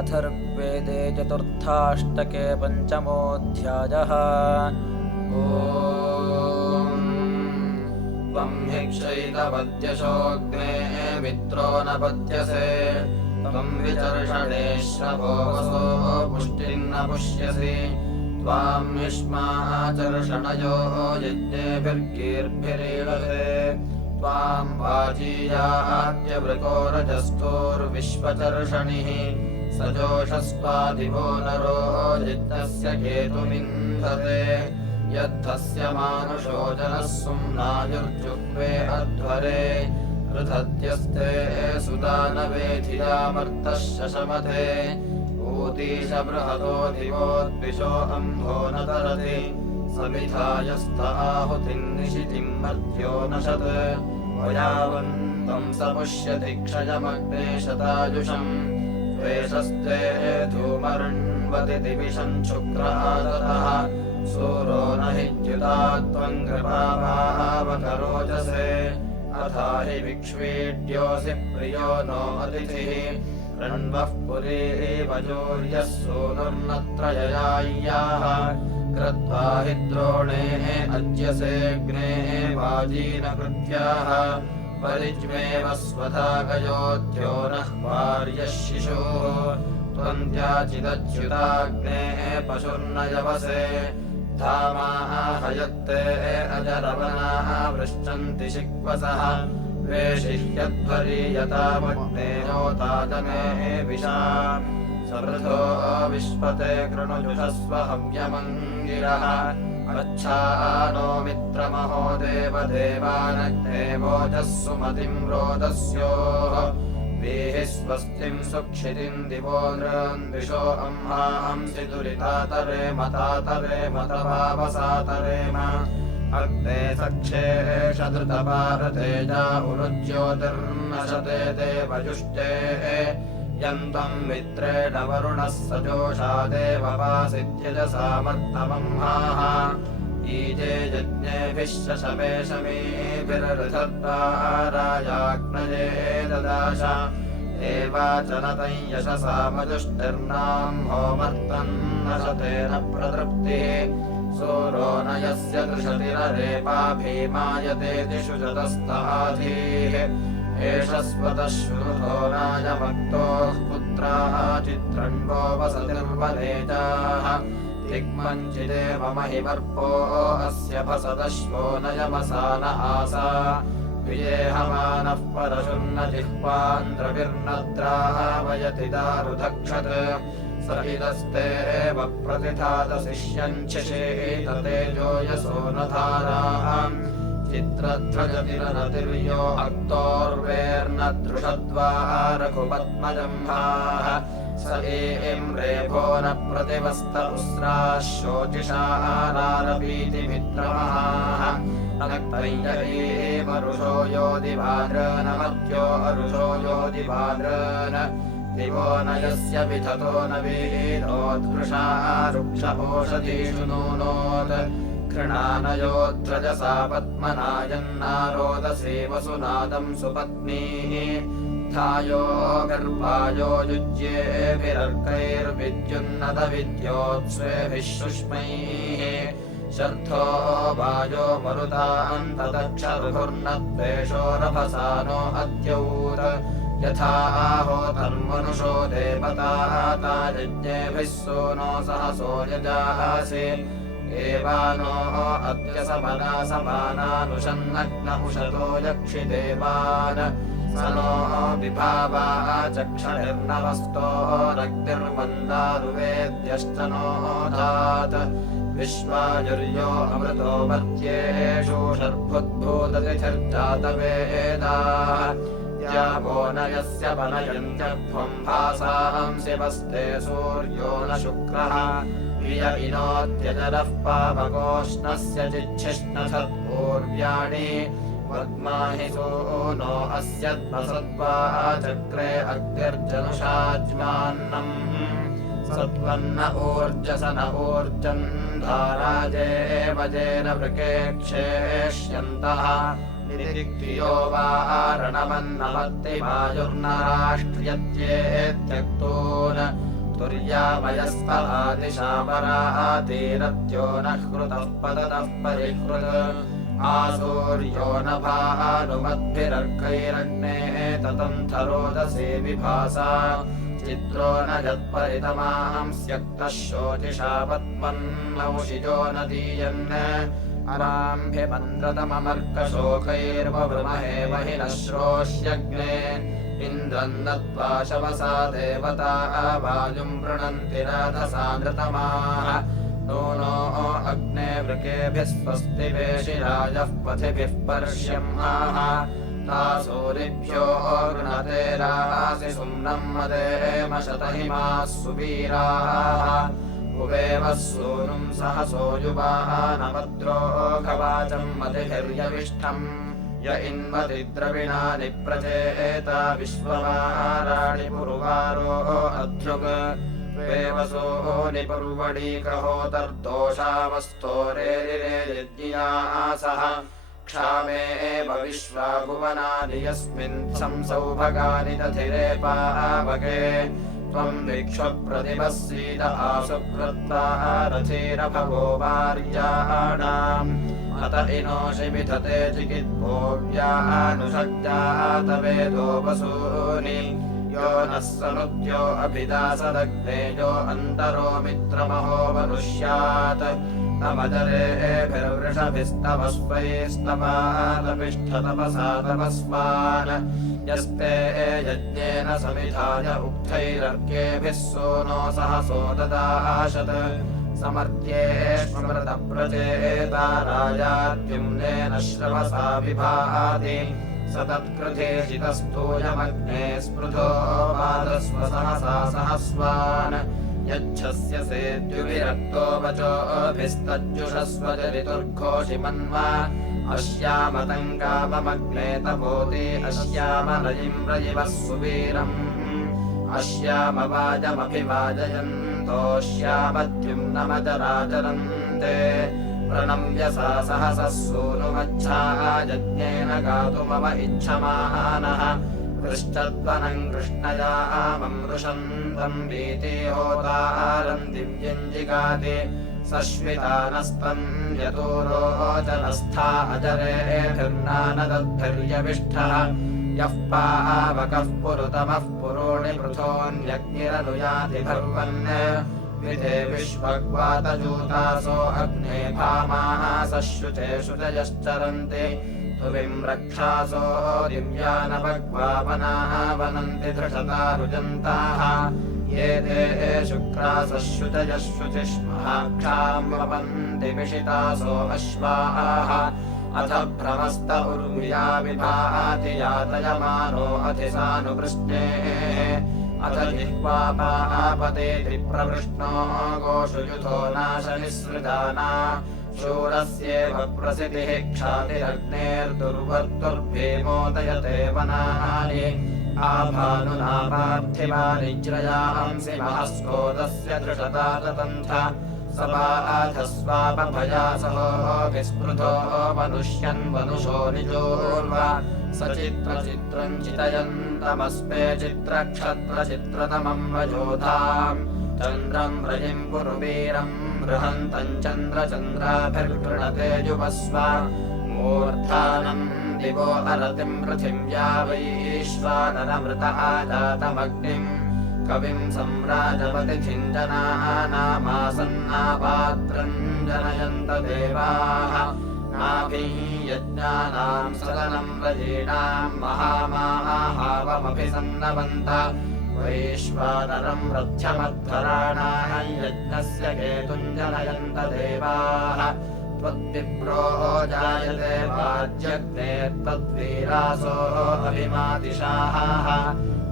अथर्ववेदे चतुर्थाष्टके पञ्चमोऽध्यायः। त्वं हि क्षयितपद्यशोऽग्ने मित्रो न पद्यसे त्वं विचर्षणे श्रवो वसो पुष्टिन्न पुष्यसि त्वां युष्माचर्षणयो यज्ञेभिर्गीर्भिरीळते त्वां वाजीयाद्यवृकोरजस्तोर्विश्वचर्षणिः सजोषस्त्वादिवो नरो यज्ञस्य केतुमिन्धते यद्धस्य मानुषो जनः सुम्नायुर्जुह्वे अध्वरे पृथत्यस्ते सुदानवेधियामर्तः शशमथे ऊतीश बृहतो दिवोद्विषो अम्भो न तरति समिधायस्त आहुतिन्निशितिम् मर्त्यो नशत् वयावन्तं स पुष्यति क्षयमग्ने शतायुषम् द्वेषस्ते धूमरण्वति दिविशं शुक्र आदतः सूरो न हि द्युता त्वं कृपाभावकरोचसे अथा हि विक्ष्वीड्योऽसि प्रियो नो अतिथिः रण्वः पुरीवजोर्यः सूनुर्नत्र ययाय्याः कृत्वा हि द्रोणेः अज्यसेऽग्नेः वाजीनकृत्याः परिज्मेव स्वधागयोऽध्यो नः वार्यः शिशुः त्वन्त्याचिदच्युताग्नेः पशुर्न यवसे धामाः हयत्ते अजरवनाः वृश्चन्ति शिक्वसः वेशिह्यध्वरीयतामग्नेयोतादमेः विशाम् सवृथो विश्वते कृणुजुषस्व हव्यमङ्गिरः अच्छानो मित्रमहो देवदेवानग्ने वोजः सुमतिं रोदस्योः वीहि स्वस्तिं सुक्षितिं दिवो नृन्विषो अम्हांसि दुरितातरे मतभावसातरेम अग्ने सक्षेष धृतपारतेजा उरुज्योतिर्नशते देवजुष्टे यन्तं मित्रेण वरुणः सजोषा देववासित्यजसामर्तमंहाः ईजे यज्ञेभिः शशमे शमीभिरृथद्वारायाग्नये ददाश एवाचनतं यशसामजुष्टिर्नां होमर्तन्नशतेन प्रतृप्तिः सूरो न यस्य दृशतिररेपा भीमायते दिषु चतस्ताधीः एष स्वतः श्रुतो नायमक्तोः पुत्राः चित्रण्वो वसतिर्वनेजाः दिग्मञ्चिदेव महिमर्पो अस्य भसदश्वो नयमसान आसा विजेहमानः परशुन्न जिह्वान्द्रविर्नद्रावयति दारुधक्षत् स इदस्तेव प्रतिधातशिष्यञ्चिषेततेजो यशो न धाराम् चित्रध्वजतिरनतिर्यो अक्तोर्वेर्न दृषद्वारघुपद्मजम्भाः स एम्रेभो न प्रतिवस्त उस्राः शोचिषा नारपीतिमित्रमहाः अनक्तय्येवरुषो यो दिवानमर्त्यो अरुषो यो दिवान दिवो न यस्य विधतो न वीरोद्वृषा रुक्षपोषधीषु नूनोत् कृणानयोत्रजसा पद्मनायन्नारोदसे वसुनादं सुपत्नीः थायो गर्भायो युज्येभिरर्कैर्विद्युन्नतविद्योत्स्वेभिः शुष्मैः शर्थो वायो मरुतान्तदक्षरुहुर्नद्वेषो रभसानो अद्यौत यथा होतर्मनुषो देवता यज्ञेभिः सूनो सहसो यजासि एवानो अद्य समना समानानुषन्नग्न उषतो यक्षिदेवान् स नो विभावा चक्षणिर्नवस्तो रग्निर्मन्दारुवेद्यश्च नो धात् विश्वायुर्यो अमृतो मध्येषु शर्भुद्भूततिथिर्जातवेदाः यावो न यस्य वनयन्त्यध्वं भासांसि वस्ते सूर्यो न शुक्रः प्रिय इनोत्यजरः पावकोष्णस्य चिच्छिष्णसत्पूर्व्याणि वद्माहि सूनो अस्यद्वसद्वा चक्रे अग्निर्जनुषाज्मान्नम् सत्वन्न ऊर्जस न ऊर्जन् धाराजेवजेन वृकेक्षेष्यन्तः निदिक्तियो वा रणमन्नमत्ति वायुर्नराष्ट्र्यत्येत्यक्तून् तुर्यामयस्तलादिशापरातीरत्यो न हृतः पततः परिहृत् आसूर्यो न भानुमद्भिरर्कैरग्ने ततन्थरोदसे विभासा चित्रो न यत्परितमांस्यक्तः शोचिषा पद्मन्नौषिजो न दीयन् अराम्भ्यमन्द्रतममर्कशोकैर्ववृमहे महिनः श्रोष्यग्ने इन्द्रम् दत्त्वा शवसा देवता वायुम् वृणन्ति राधसा नृतमाः नूनो अग्ने वृकेभिः स्वस्ति वेशिराजः पथिभिः पर्ष्यमाः तासूरिभ्यो गृणते रासि सुम्नम् मदेमशतहिमाः सुवीराः उवेवः सूनुम् सहसो युवानमद्रोघवाचम् मतिभिर्यविष्ठम् य इन्मतिद्रविणानि प्रचेता विश्ववाराणि पुरुवारो अध्रुक् वेवसोनि पुर्वणीकहोतर्दोषावस्तोरेरिरे यज्ञियासः क्षामे एव विश्वा भुवनानि यस्मिन् संसौभगानि दधिरे पावके त्वम् विक्ष्वप्रतिपस्सीद आसु कृत्वा रथिरभवो वार्याणाम् अत इनोषि विधते चिकिद्भोव्यानुषज्जातवेदो वसूनि यो नः सनुद्यो अभिदासदग्ने यो अन्तरो मित्रमहो वनुष्यात् तमजरेभिर्वृषभिस्तवस्वैस्तपादपिष्ठतपसा तपस्वान् यस्ते यज्ञेन समिधाय उक्थैरर्केभिः सोनो सहसो ददाशत् समर्त्येष्वमृतप्रचेता राजाद्युम्नेन श्रवसा विभाति स तत्कृधेशितस्तूयमग्ने स्पृधो वादस्व सहसा सहस्वान् यच्छस्य सेद्युभिरक्तो वचोभिस्तज्जुषस्व चरितुर्घोषिमन्वा अश्यामतङ्गाममग्ने तपोति अश्यामरयिम् रयिवः सुवीरम् अश्यामवाजमभिवाजयन्तोऽश्यामद्युम्नमजराचरन्ते प्रणम्य सा सहसः सूनुमच्छायज्ञेन गातुमव इच्छमानः पृष्ठद्वनम् कृष्णयाममृषन्तम् वीतिहोतारम् दिव्यम् जिगाति सश्वितानस्तम् यतोरोचनस्था अजरेभिर्नानदद्भिर्यविष्ठः यः पावकः पुरुतमः पुरोणि पृथोऽन्यग्निरनुयाति भर्वन् विधे विश्वग्वातजूतासो अग्ने भामासः शुचे शुचयश्चरन्ति तुविम् रक्षासो दिव्यानभग्वापनाः वनन्ति धृषता रुजन्ताः ये ते शुक्रासः शुचयः शुचिष्महाक्षाम् वपन्ति विषितासो अश्वाः अथ भ्रमस्त उर्व्या विभाति यातयमानो अधिसानुवृष्णेः अथ जिह्वापापतेति प्रवृष्णो गोषु युधो नाशनिःसृजाना शूरस्येव प्रसिद्धिः क्षातिरग्नेर्दुर्वर्तुर्भीमोदयते वनानि आभानुना पार्थिवानिज्रयांसि महस्कोदस्य दृशता ततन्थ सपाधस्वापभयासहो विस्मृतो मनुष्यन् मनुषो निजोर्वा सचित्रचित्रम् चितयन्तमस्मे चित्रक्षत्रचित्रतमम् वयोधाम् चन्द्रम् रयिम् पुरुवीरम् बृहन्तम् चन्द्रचन्द्राभिर्गृणते युवस्व मूर्धानम् दिवो अरतिम् पृथिव्या वैश्वानरमृत आजातमग्निम् कविम् सम्राजपतिथिम् जनानामासन्नापात्रम् जनयन्त देवाः नाभियज्ञानाम् सदनम् रजीणाम् महामाहावमभिसन्नवन्त वैश्वानरम् रथ्यमध्वराणाम् यज्ञस्य केतुम् जनयन्त देवाः त्वद्विप्रो जायते वाज्यग्ने तद्वीरासो अभिमातिशाः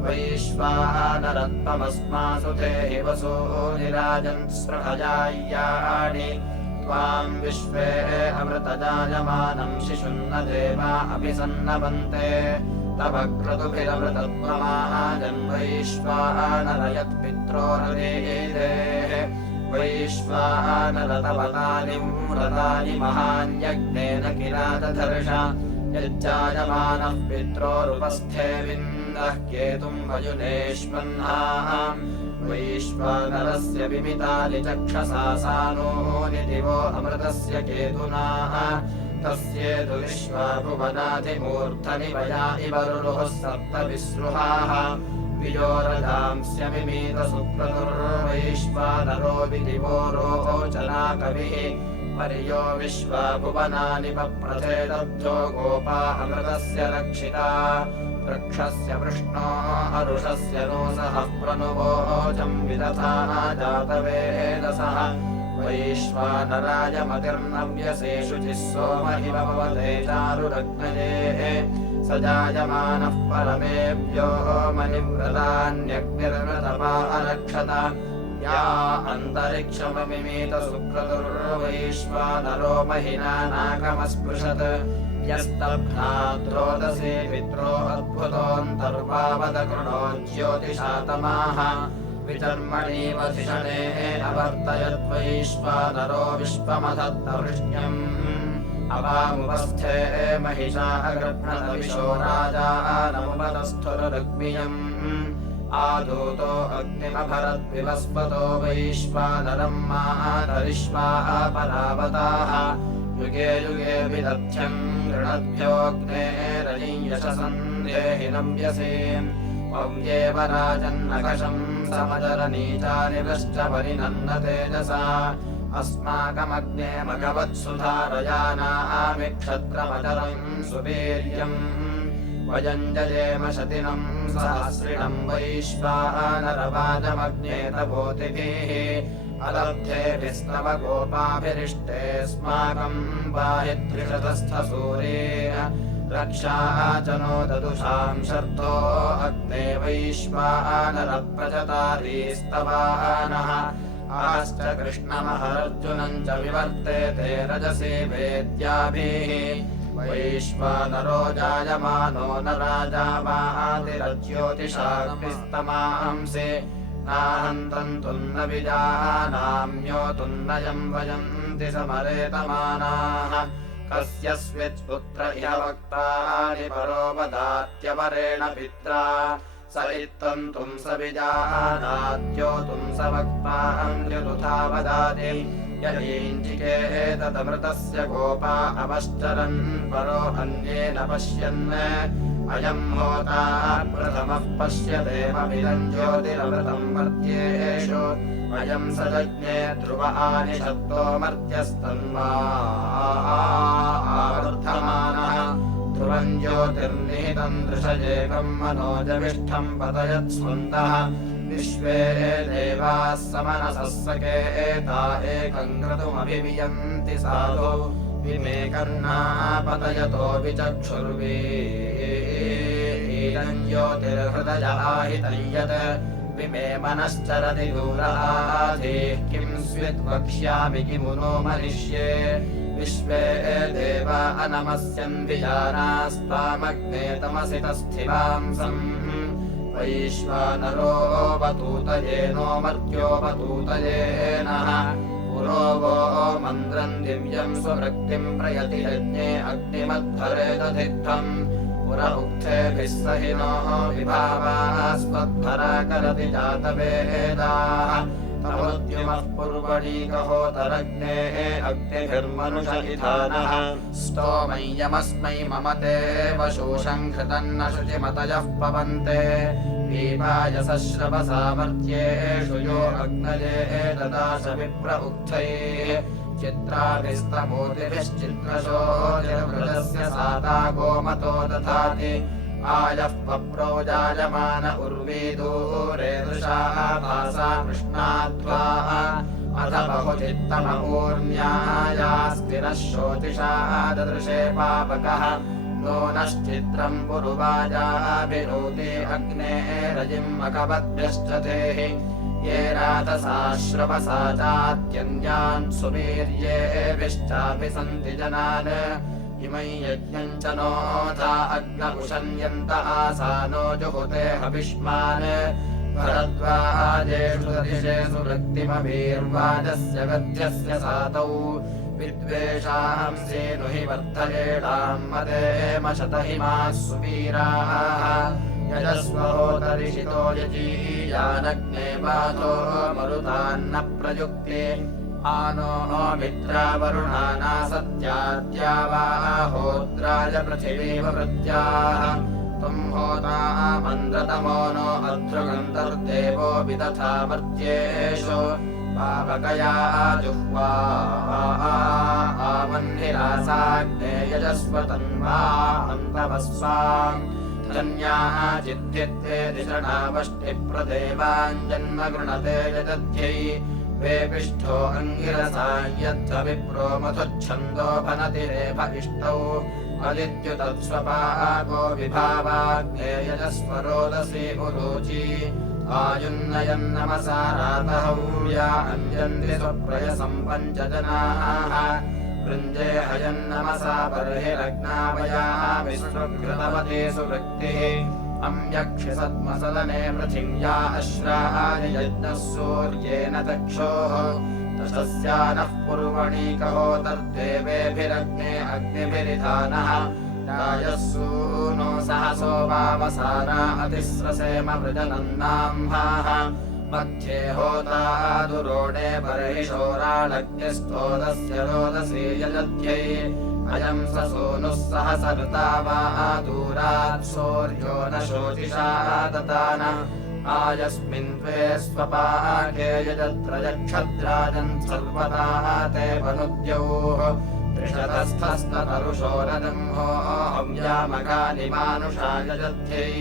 वैश्वानरत्वमस्मासु देहि वसो निराजन् स्पृहजाय्याणि त्वाम् विश्वे अमृतजायमानम् शिशुन्न देवा अभिसन्नवन्ते तव क्रतुभिरमृतत्वमाजन् वैश्वानरयत्पित्रोरदेः वैश्वानरतवतानि व्रतानि महान्यग्नेन किरातधर्ष यज्जायमानः पित्रोरुपस्थे विन्दः केतुम् वयुनेष्वह्नाम् वैश्वानरस्य विमितानि चक्षसा सानूनि दिवो अमृतस्य केतुना तस्येतु विश्वा भुवनाधिमूर्धनि वया इव रुरुः सप्तविसृहाः वियोरजांस्य मिमीत सुक्रतुर्वैश्वानरो विदिवो रोचना कविः पर्यो विश्वा भुवनानि पप्रथेदब्धो गोपा अमृतस्य रक्षिता वृक्षस्य वृष्णो अरुषस्य नो सहः प्रणुवोचं विदथा जातवेदसः वैश्वानराय मतिर्नव्यसेषु चिः सोम इव भवते चारुरग्नये स जायमानः परमेभ्यो मनिव्रतान्यग्निर्व्रतपा अरक्षत या अन्तरिक्षममिमीत सुक्रतुर्वैश्वानरो महिना नाकमस्पृशत् यस्तभ्रात्रोदसे मित्रो अद्भुतोऽन्तर्वावद कृणो ज्योतिषातमाः विचर्मणीवधिषणे अवर्तयद्वैश्वानरो विश्वमधत्तवृष्ण्यम् अवामुपस्थे महिषा अगृह्णतविशो राजानमुपतस्थुररुग्मियम् आदूतो अग्निमभरद्विवस्वतो वैश्वानरम् मातरिष्वा परावताः युगे युगे विदध्यम् ऋणद्भ्योऽग्नेरयशसम् देहि नम्यसेम् पव्येव राजन्नकशम् समजरनीचानि वृश्च परिनन्द-तेजसा अस्माकमग्ने मघवत्सुधारयानामि क्षत्रमचरम् सुवीर्यम् वयम् जयेम शतिनम् सहस्रिणम् वैश्वानरवाजमग्ने तपोतिभिः अलब्धेभिस्तव गोपाभिरिष्टेऽस्माकम् बाहि त्रिशतस्थसूरेण रक्षा च नो ददुषाम् शर्तो अग्ने वैश्वानरप्रचतारीस्तवानः आश्च कृष्णमहर्जुनम् च विवर्तेते रजसे वेद्याभिः वैश्वानरो जायमानो न राजावातिरज्योतिषाग्निस्तमांसि नाहन्तन्तुन्न विजानाम्योतुन्नयम् वयन्ति समरेतमानाः कस्य स्वित्पुत्र इह वक्तानि परो वदात्यवरेण पित्रा स इत्तन्तुम् स विजानाद्योतुम् स वक्तान्यरुथा वदाति यदीञ्जिकेतदमृतस्य गोपा अवश्चरन् परो अन्येन पश्यन् अयम् होता प्रथमः पश्यदेवमिदम् ज्योतिरमृतम् मर्त्येषु अयम् स जज्ञे ध्रुव आनिषत्तो मर्त्यस्तन्वावर्धमानः ध्रुवम् ज्योतिर्निहितम् दृशयेकम् मनोजविष्ठम् पतयत्स्वन्दः विश्वे देवाः समनसः सकेता एकम् क्रतुमभिवियन्ति साधु विमे कर्णापतयतो विचक्षुर्वीरम् ज्योतिर्हृदय आहितम् यत् विमे मनश्चरति दूराधीः किम् स्विद्वक्ष्यामि किमुनो मनिष्ये विश्वे देवा अनमस्यन्विजानास्तामग्ने तमसि तस्थिवांसम् वैश्वानरोऽवतूतयेनो मर्त्योऽवतूतये नः पुरो वो मन्द्रम् दिव्यम् स्ववृत्तिम् प्रयति यज्ञे अग्निमध्वरेदधित्थम् पुर उक्थेभिः सहिनो विभावास्त्वद्धरा करति जातवेदाः तमोद्युमः पूर्वणीकहोतरग्नेः अग्निभिर्मनुष इधानः स्तोमय्यमस्मै ममते वशोषम् घृतम् न शुचिमतयः पवन्ते दीपायसश्रवसामर्थ्येषु यो अग्नये ददाश विप्र उक्थैः चित्राभिस्तमोतिभिश्चित्रशोऽतिर्वृतस्य साता गोमतो दधाति आयः पप्रो जायमान उर्वीदूरे दृशाभासा कृष्णाध्वा अथ बहुचित्तमपूर्ण्यायास्तिनः शोतिषा ददृशे पापकः नो नश्चित्रम् पुरुवाजाभिनोति अग्ने रजिम् अकवद्भ्यश्च तेः ये रातसा श्रवसा चात्यन्यान् सुवीर्येभिश्चापि सन्ति जनान् इमै यज्ञम् च नोथा अग्न उशन्यन्त आसानो जुहुते हविष्मान् भरद्वाजेषु दिशेषु वृत्तिमवीर्वाजस्य गद्यस्य सातौ विद्वेषांसेनु हि वर्धयेणाम् मदेमशत हिमाः सुवीराः यजस्वहोतरिषितो यजीयानग्ने वातो मरुतान्न प्रयुक्ते आनो मित्रावरुणाना सत्याद्या वा होत्राय पृथिवीव वृत्याः त्वं होता मन्द्रतमो नो अध्रुगन्तर्देवो विदथा मर्त्येषु पावकया जुह्वा आवह्निरासाग्ने यजस्वतन्वा अन्तवस्वाम् धन्याः चिद्धित्ते दिशणावष्टिप्रदेवाञ्जन्म गृणते यदध्यै वेपिष्ठो अङ्गिरसा यत्र विप्रो मधुच्छन्दो भनति रेफ इष्टौ अदित्युतत्स्वपाको विभावाग्ने यजस्वरोदसी उरूची आयुन्नयन्नमसा रातहौर्या अन्यन्ति स्वप्रयसं पञ्चजनाः वृञ्जे हयन्नमसा बर्हिरग्नावया विष्णुकृतवती सुवृत्तिः अम्यक्षिसद्मसदने पृथिव्या अश्राय यज्ञः सूर्येण दक्षोः तशस्या नः पूर्वणीकहोतर्देवेभिरग्ने अग्निभिरिधानः राजसूनो सहसो वावसाना अतिस्रसेम वृजनन्नाम्भाः मध्ये होता दुरोणे बर्हिषोरालग्निस्तोदस्य रोदसी यजध्यै अयं स सूनुः सहसर्ता वा दूरात् सूर्यो न शोचिषा दतान आयस्मिन् त्वे स्वपाके यजत्रयक्षद्राजन् सर्वदा ते वनुद्यौः त्रिशतस्थस्ततरुषो न दम्भो हव्यामकानि मानुषा यजध्यै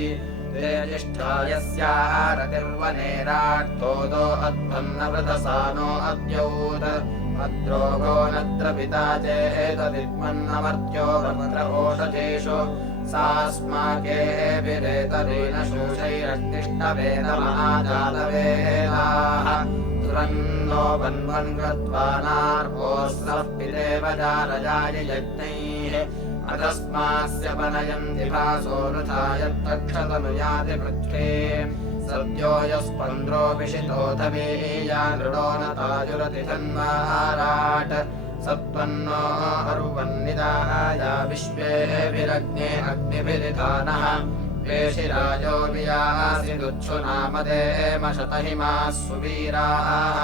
ते जिष्ठा यस्याः रतिर्वनेराट्तोदो अध्वन्नवृतसानो अद्यौत अद्रोगो नत्र पिता चेतदिद्मन्नमर्त्यो वक्त्र ओषधीषु सास्माकेभिरेतरेण शोषैरष्टिष्टवेदमहाजातवेदाः दुरन्नो वन्वन् कृत्वा नार्भोऽस्रः पितेव जारजाय यज्ञैः अतस्मास्य वनयन्ति भासोरुथा यत्तक्षतनुयाति पृथ्वी सद्यो यस्पन्द्रो विषितोऽथ वीया नृणो न ताजुरति धन्वाराट् सत्त्वन्नो अरुवन्निदाया विश्वेभिरग्ने अग्निभिरिधानः वेशिराजो वियासि दुच्छुनामदेमशतहिमाः सुवीराः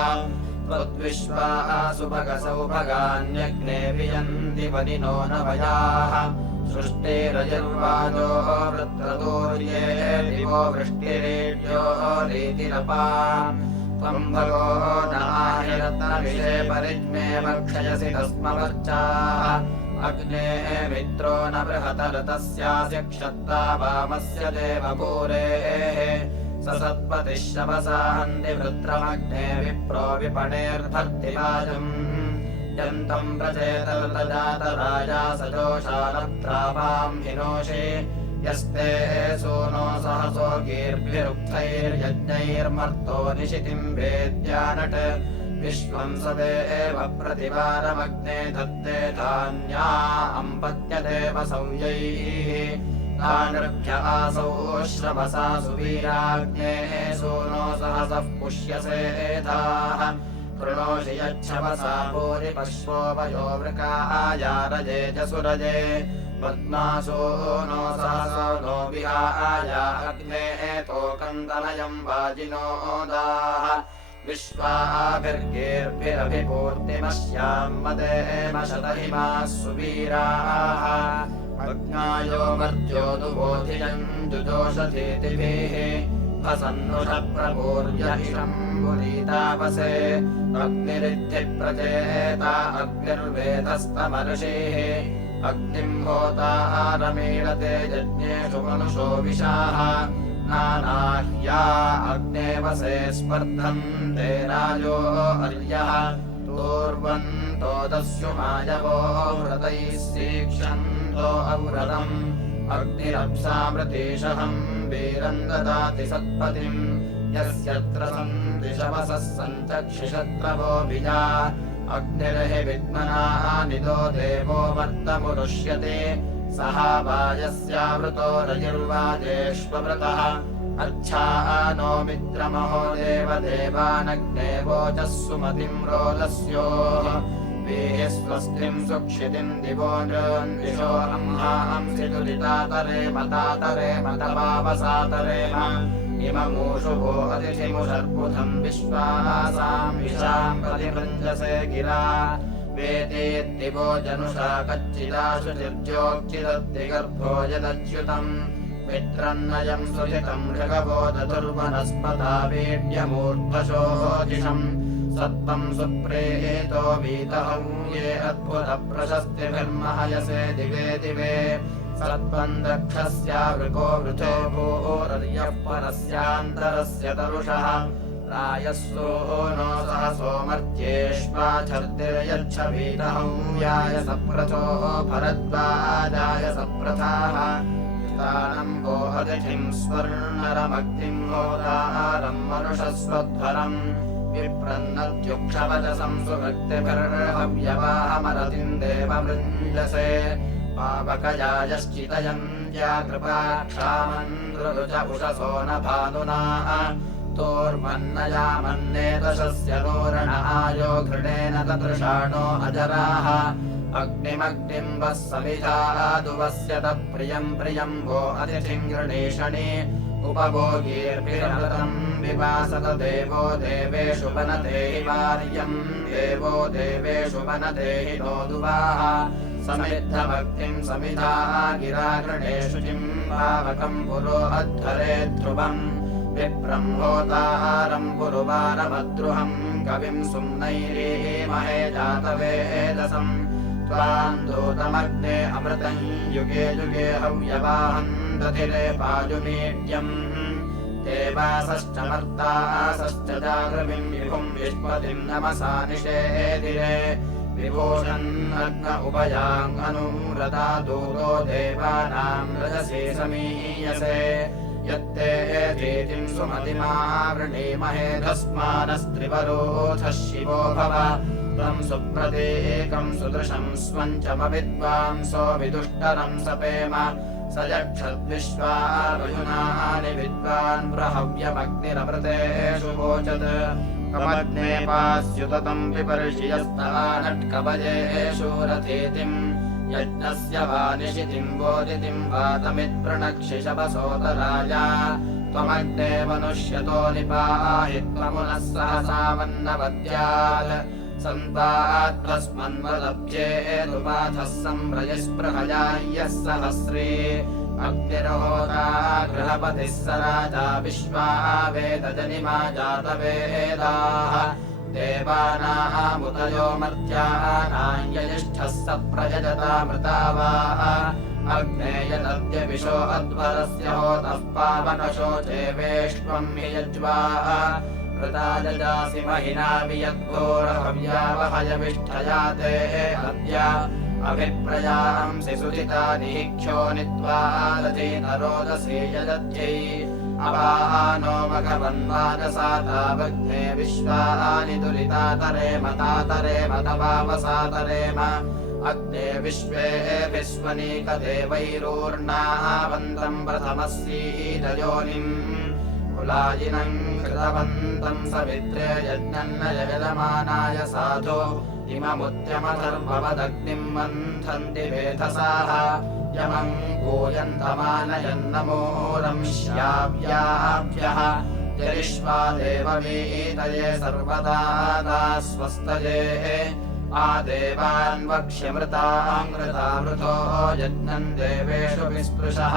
त्वद्विश्वासु भगसौभगान्यग्ने वियन्ति वनिनो न वयाः सृष्टिरजर्वाजो वृत्रदूर्ये दिवो वृष्टिरेड्यो रीतिरपा त्वं भगो नाहिरत्नविषे परिज्ञे वक्षयसि तस्मवर्चाः अग्ने मित्रो न बृहतरतस्यास्य क्षत्ता वामस्य देवपूरेः स सत्पतिः शवसाहन्ति वृत्रमग्ने विप्रो विपणेर्भर्तिवाजम् यन्तं प्रचेतर्तजातराजा सजोषालत्रापां हिनोषि यस्ते सूनो सहसो गीर्भिरुक्थैर्यज्ञैर्मर्तो निशितिं वेद्यानट् विश्वं सदेव प्रतिवारमग्ने धत्ते धान्या अम्पत्यदेव संयैः तानृभ्य आसौ श्रवसा सुवीराग्नेः सूनो सहसः पुष्यसेधाः कृणोषि यच्छवसा पूरिपश्वो वयो वृकायारजे जसुरजे पद्मासो नो सहसो नो विहाया अग्ने तोकन्दनयं वाजिनोदाः विश्वाभिर्गेर्भिरभिपूर्तिमस्यां मदेमशतहिमाः सुवीराः अज्ञायो मर्त्यो दुबोधियम् जुजोषधीतिभिः भसन्नुषप्रपूर्य इषम्बुरीतावसे अग्निरिद्धिप्रचेता अग्निर्वेदस्तमर्षिः अग्निम् होतारमीळते यज्ञेषु मनुषो विशाः नानाह्या अग्नेवसे स्पर्धन्ते राजो अर्यः तूर्वन्तोदस्युमायवो व्रतैः सीक्षन्तो अव्रतम् अग्निरप्सामृतीशहम् वीरम् ददाति सत्पतिम् यस्यत्र सन्ति शवसः सन्तक्षिषत्रवो बीजा अग्निर्हि विद्मनाः निदो देवो वर्तमुरुष्यते सः वायस्यावृतो रजिर्वाजेष्वव्रतः अच्छाः नो मित्रमहो देवदेवानग्ने वोचः सुमतिम् रोदस्योः वीः स्वस्तिम् सुक्षितिम् दिवो नृन्विषो रंहांसि दुरितातरेम तातरेम तपावसातरेम इममूषुभो अतिथिमुषर्बुधम् विश्वासाम् विशाम् प्रतिवृञ्जसे गिरा वेदेद्दिवो जनुषा कच्चिदाशु निर्जोक्चिदद्दिगर्भो यदच्युतम् मित्रन्नयम् सुहितम् ऋगवो दधुर्वनस्पता वीड्यमूर्ध्वशोऽधिशम् सत्त्वम् सुप्रेतो वीतहं ये अद्भुतप्रशस्तिभिर्महयसे दिवे दिवे सत्त्वम् दक्षस्यावृको वृथो भूरर्यः परस्यान्तरस्य तरुषः रायस्सो नो सहसो मर्त्येष्वाच्छर्दिर्यच्छ वीतहं याय सप्रथो भरद्वाजाय सप्रथाः तानम्बो अतिथिम् स्वर्णरमग्निम् होतारम् मनुषस्वध्वरम् विप्रन्नत्युक्षवचसं सुभक्तिभिर्हव्यवाहमरतिम् देवमृञ्जसे पावकयायश्चितयम् कृपाक्षामन्द्रुज उषसो न भानुना तोर्मन्नयामन्नेतशस्य नोरण आयो घृणेन तदृषाणो अजराः अग्निमग्निम् वः समिधादुवस्यत प्रियम् प्रियम् वो अतिथिम् गृणीषणि उपभोगीर्भिरमृतम् विवासत देवो देवेषु वनते हि वार्यम् देवो देवेषु वनते हि नोदुवाः समिद्धभक्तिम् समिधा गिरा गृणेषु जिम्बावकम् पुरो अध्वरे ध्रुवम् विप्रम् होतारम् पुरुवारमद्रुहम् कविम् सुम्नैरीमहे जातवेदसम् त्वाम् दूतमग्ने अमृतम् युगे युगे हव्यवाहम् दधिरे पायुमीड्यम् देवासश्च मर्तासश्च जागृमिम् विभुम् विश्वतिम् नमसा निषेदिरे विभूषन्नग्न उभयाङ्गनुरता दूतो देवानाम् रजसी समीयसे यत्ते धीतिम् सुमतिमावृणीमहे धस्मानस्त्रिवरोधः शिवो भव तम् सुप्रतीकम् सुदृशम् स्वञ्चमविद्वांसो विदुष्टरम् सपेम स यक्षद्विश्वावयुनानि विद्वान् प्रहव्यमग्निरमृतेषु वोचत् कमग्ने पास्युततम् विपर्षियस्तवानट्कवयेषु रथीतिम् यज्ञस्य वा निशितिम् बोधितिम् वातमित्प्रणक्षिशवसोतराय त्वमग्ने मनुष्यतो निपाहि त्वमुनः सहसा वन्नवद्यात् सन्तात्मस्मन्वलभ्येतुपाथः सम्प्रयस्पृहया यः सहस्रे अग्निर्होता गृहपतिः स राजा विश्वा वेदजनिमा जातवेदाः देवानामुदयो मर्त्यानाञ्यजिष्ठः स प्रयजतामृतावाः अग्नेयदद्य विशो अध्वरस्य होतः पावनशोचे वेष्वम् हि यज्वाः वृताजजासि महिना वियद्घोरहव्यावहयविष्ठया ते अद्य अभिप्रयांसि सुजितानि ह्यो नित्वा दधीनरोदसी यजत्यै अवानो मघवन्वाजसा तावग्ने विश्वानि दुरितातरेम तातरेम तवावसातरेम अग्ने विश्वेभिस्वनीकदेवैरूर्णावन्तम् प्रथमस्यीदयोनिम् कुलायिनम् कृतवन्तम् सवित्रे यज्ञन्न यजमानाय साधो इममुद्यमधर्मवदग्निम् मन्थन्ति वेधसाः यमम् कूयन्तमानयन्नमोरम् श्याव्याभ्यः जरिष्वा देववीतये सर्वदा दास्वस्तये आदेवान् वक्ष्यमृतामृतामृतो यज्ञम् देवेषु विस्पृशः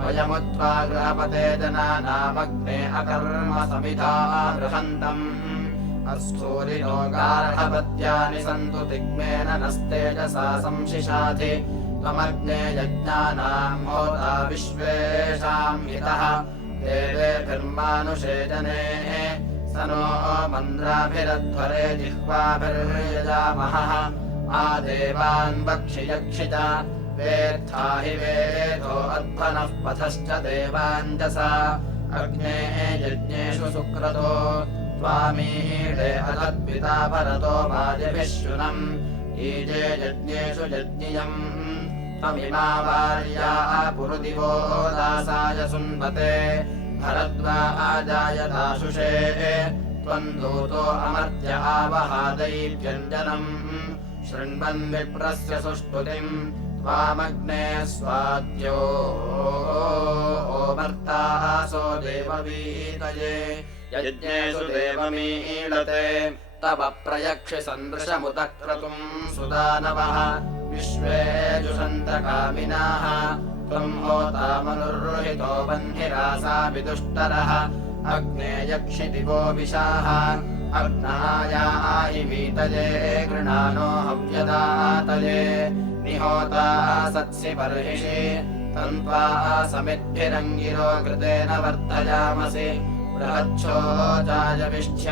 वयमुत्वा गृहपते जनानामग्ने अकर्म समिधा बृहन्तम् अस्थूरिनो गार्हपत्यानि सन्तु दिग्मेन नस्तेजसा संशिशाधि त्वमग्ने यज्ञानाम् होता विश्वेषाम् हितः देवेभिर्मानुषे जने स नो मन्द्राभिरध्वरे जिह्वाभिर्यजामहः आदेवान् वक्षि यक्षित वेत्था हि वेदो अध्वनः पथश्च देवाञ्जसा अग्ने यज्ञेषु सुक्रतो त्वामीडे अतद्विता परतो वाजिभिश्शुनम् ईजे यज्ञेषु यज्ञियम् त्वमिमा वार्या पुरुदिवो दासाय सुन्वते भरद्वाजाय दाशुषे त्वम् दूतो अमर्त्य आवहादैव्यञ्जनम् शृण्वन् विप्रस्य सुष्टुतिम् त्वामग्ने स्वाद्यो भर्तासो देववीतये यज्ञेषु देवमीळते तव प्रयक्षि सन्दृशमुतः क्रतुम् सुदानवः विश्वे जुषन्तकामिनाः त्वम् होतामनुर्हितो बह्निरासा विदुष्टरः अग्ने यक्षि दिवो विशाः अग्नायाहि वीतये गृणानो हव्यदातये निहोता सत्सि बर्हिषि तन्त्वा समिद्भिरङ्गिरो कृतेन वर्धयामसि बृहच्छोचायविष्ठ्य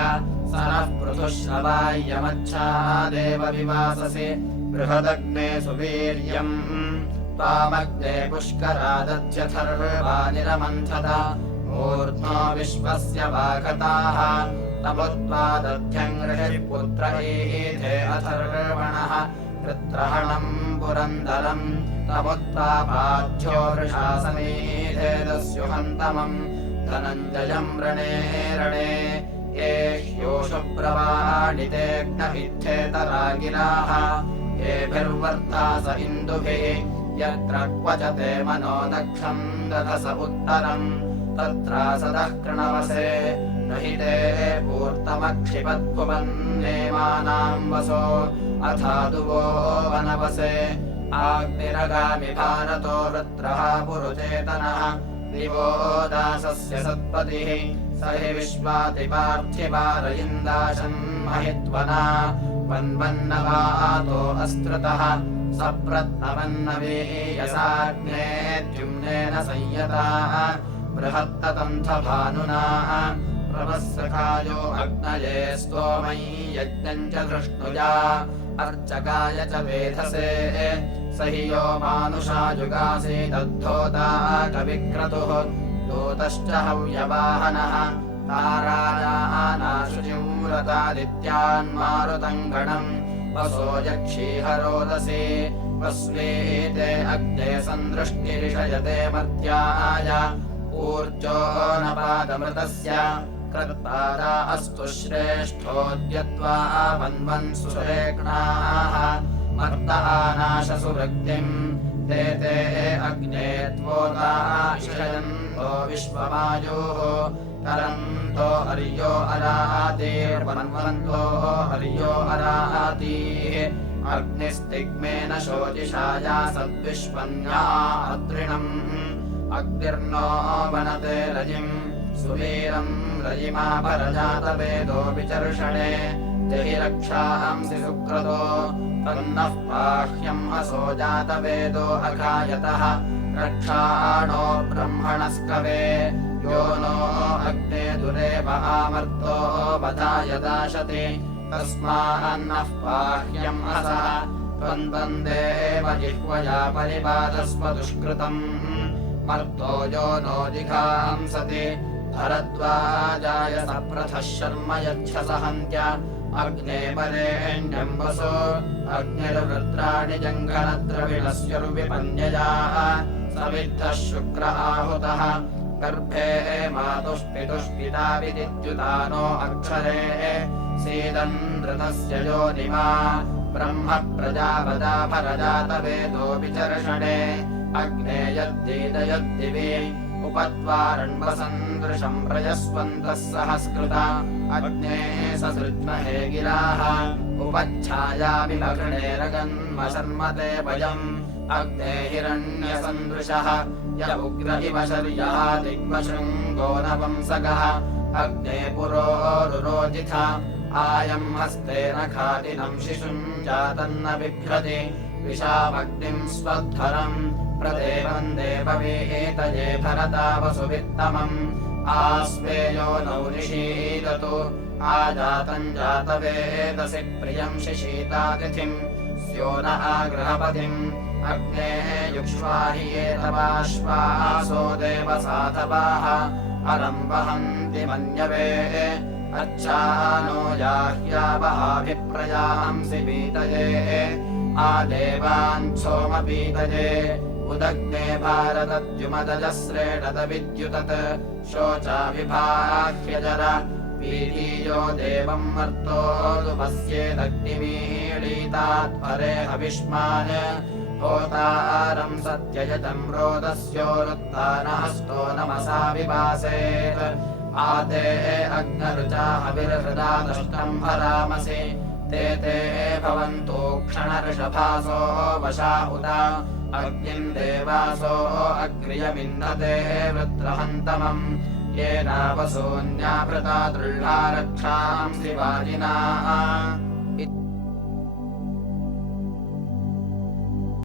सरः पृथुश्रवाय्यमच्छा देव विवाससि बृहदग्ने सुवीर्यम् त्वामग्ने पुष्करादध्यथर्वानिरमन्थत मूर्ध्नो विश्वस्य वागताः तमुत्वा दध्यङ्गृहिः पुत्र ईथे अथर्वणः कृत्रहणम् पुरन्दरम् तमुत्वा पाठ्यो वृषासमीथे दस्युहन्तमम् धनञ्जयम् रणे रणे ये ह्योषुप्रवाणितेऽग्न इत्येतरागिराः येभिर्वर्तास इन्दुभिः यत्र क्वचते मनो दक्षम् दधस उत्तरम् तत्रासदः कृणवसे न हि ते पूर्तमक्षिपद्भुवन्नेमानाम् वसो अथादुवो वनवसे आग्निरगामि भारतो वृत्रः पुरुचेतनः दिवो दासस्य सत्पतिः स हि विश्वातिपार्थिवारयिन्दाशन् महित्वना वन्वन्नवातो अस्त्रतः सप्रत्नवन्नवीयसाग्ने द्युम्नेन संयताः बृहत्ततन्थभानुना प्रवस्सखायो अग्नये स्तोमै यज्ञम् च धृष्णुजा अर्चकाय च वेधसे स हि यो मानुषायुगासीदद्धोता कविक्रतुः दूतश्च हव्यवाहनः तारायानाशुचिव्रतादित्यान्मारुतम् गणम् वसो यक्षीहरोदसी वस्वीते अग्ने सन्दृष्टिरिषयते मर्त्याय ऊर्जो नपादमृतस्य कृत्पादा अस्तु श्रेष्ठोऽद्यत्वा वन्वन् सुरेक्णाः मर्तानाशसु वृत्तिम् ते ते अग्ने त्वोता इषयन्तो विश्वमायुः तरन्तो हर्यो अरातीर्वन्वन्तो हर्यो अरातीः अग्निस्तिग्मेन शोचिषाया सद्विश्वन्या अत्रिणम् अग्निर्नो वनते रजिम् सुवीरम् रजिमाभरजातवेदो विचर्षणे जहि रक्षांसि सुक्रतो तन्नः पाह्यम् असो जातवेदो अघायतः रक्षाणो ब्रह्मणस्कवे यो नो अग्ने दुरेव आमर्तो वधाय दाशति तस्मान्नः पाह्यम् असः त्वन्द्वन्देव जिह्वया परिपादस्व दुष्कृतम् मर्तो यो नो जिघांसति भरद्वाजाय सप्रथः शर्म यच्छसहन्त्य अग्ने परेण्यम् वसो अग्निर्वृत्राणि जङ्घनद्रविणस्युर्विपन्यजाः समिद्धः शुक्र आहुतः गर्भे मातुः पितुः पिता विदित्युतानो अक्षरे सीदन्नृतस्य योनिमा ब्रह्म प्रजापदा भरजातवेदो विचर्षणे अग्ने यद्दीदयद्दिवि उपत्वारण्वसन्दृशम् प्रजस्वन्तः सहस्कृता अग्ने ससृज्महे गिराः उपच्छायामिमघृणेरगन्मशर्मते वयम् अग्ने हिरण्यसन्दृशः य उग्र इव शर्यः दिग्मशृङ्गो नवंसगः अग्ने पुरोरुरोजिथ आयम् हस्तेन खादिनम् शिशुम् जातन्न बिभ्रति विशामग्निम् स्वध्वरम् प्रदेवम् देववीतये भरता वसुवित्तमम् आस्वेयो नौ निषीदतु आजातम् जातवेदसि प्रियम् शिशीतातिथिम् स्यो न आगृहपतिम् अग्ने युक्ष्वाहि ये तवाश्वासो देवसाधवाः अरम् वहन्ति मन्यवे अच्छानो याह्यावहाभिप्रयांसि पीतये आदेवान् सोमपीतये उदग्ने भारतद्युमदजस्रेणत विद्युतत् शोचाविभाह्यजर वीर्यो देवं मर्तोऽनुपस्येदग्निमीळीतात्परे हविष्मान् होतारं सत्ययतं रोदस्योरुत्तानहस्तो नमसा विभासेत् आते अग्नरुचा हविर्हृदा दष्टं हरामसि ते भवन्तु क्षणऋषभासो वशा उत अग्निं देवासो अग्र्यमिन्नते वृत्रहन्तमम् येनावसून्याभृता दृढा रक्षांसि वाजिना